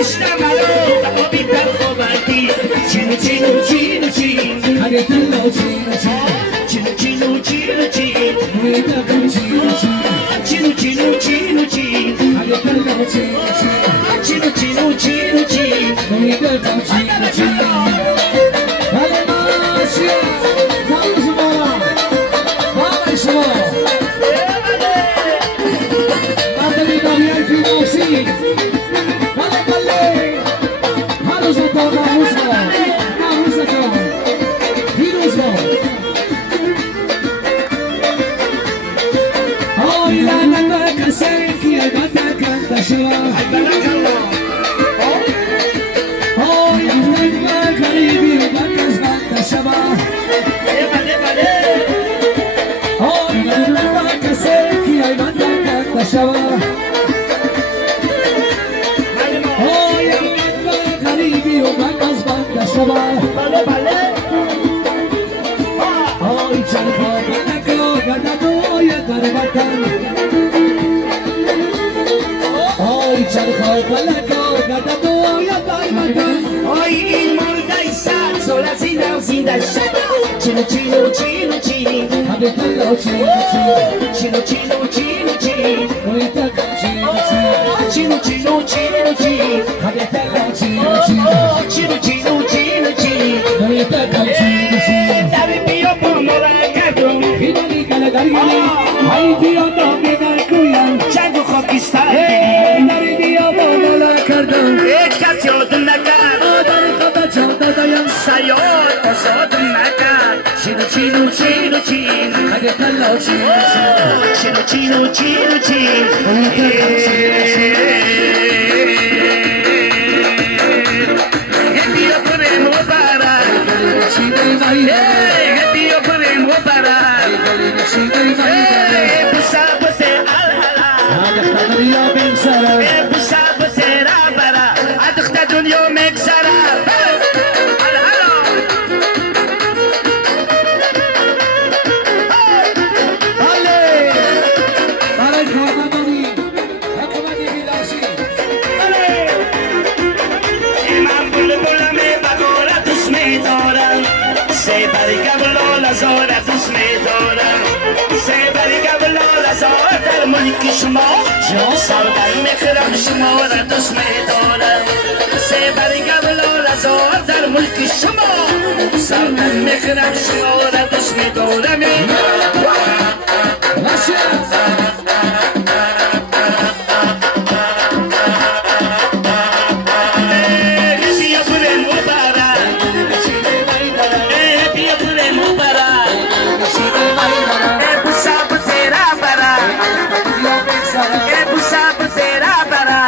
اشتغلوا وبيتر خوبتي چینو چینو چینو چین اگه تلو چینو چینو چینو چینو چین روی دقم چینو چینو چینو چینو چین اگه تلو چینو چینو چینو چینو چین روی دقم چینو بله ماشیا بله شما بله شما بله داریای فیلوسی بله بله هر روز تا ناموز با ناموز کن فیروز با آی لعنت کسی که عبادت کرده شما بارك الله آی افتاد و غریبی و بکس بنده شما بله بله آی لعنت کسی که عبادت کرده شما آی افتاد و غریبی و بکس بنده شما بله بله آی چرخا بلکو گرددوی در وطن آی چرخا بلکو گرددوی در وطن آی این مرده صد سال از این هم زنده شد چینو چینو چینو چین همه تلو چینو چینو چینو چین روی تکم چینو چینو چینو چین همه تلو چینو چینو چینو چین روی تکم در بیا با مرکبم اینانی کل دریانی ای بیا دامی در کویم چند و خاکستر داری بیا با مالا کردم هیچ کس یادم نکرد آدم قبل جانده دایم سیاد تصادم نکرد چینو چینو چینو چین همه تلو چینو چینو چینو چین بیا بریم و برم بیا بریم و برم بسابت الهلا بسابت رابرا ادخت دنیا مكسرة الهلا برای کارمندانی حکومت فیلوسی من بلبلم بگارت اسم دارم سه بری قبل لزارت اسم دارم سه بری قبل لزار در ملک شما سردر مخرم شما را دوست دارم سه بری قبل لزار در ملک شما سردر مخرم شما را دوست دارم بیا بریم و برم بیا بریم و برم بسابت رابرا بسابت رابرا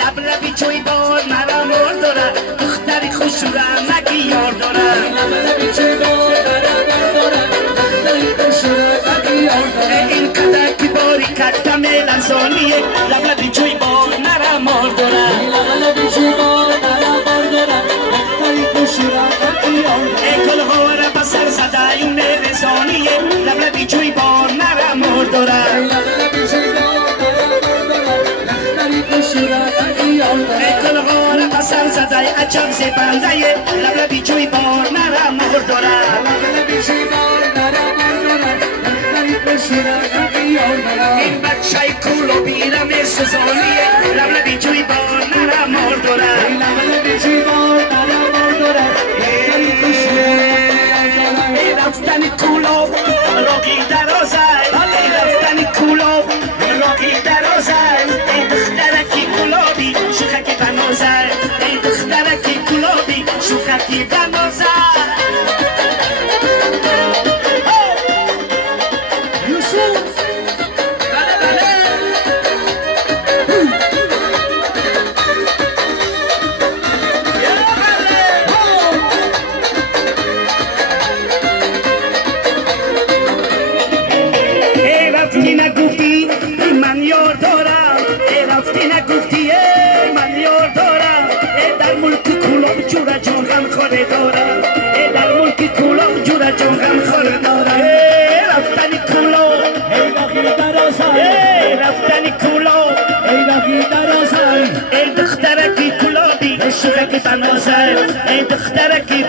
لبلبی چوی باد مرا مور داره دختری خوش رمکی یار داره این قدر که باری کتا میلنسانیه لبلبی چوی باد مرا مور داره کل هواره بسر زده این رسانیه لبلبی چوی باد مرا مور داره کل هواره بسر زده عجب زبنده لبلبی چوی باد مرا مور داره این بچه کولو بیرم سزانیه لبلبی چوی باد مرا مور داره رفتن کولو راقی درازه رفتن کولو راقی درازه ای دخترکی کلابی شوخکی بنازه ای دخترکی کلابی شوخکی بنازه رفتی نگفتی من یار دارم رفتی نگفتی من یار دارم در ملک کلاب جورا جان غم خوره دارم در ملک کلاب جورا جان غم خوره دارم رفتن کلاب رفتن کلاب شوفك تنوزل ای دخترکی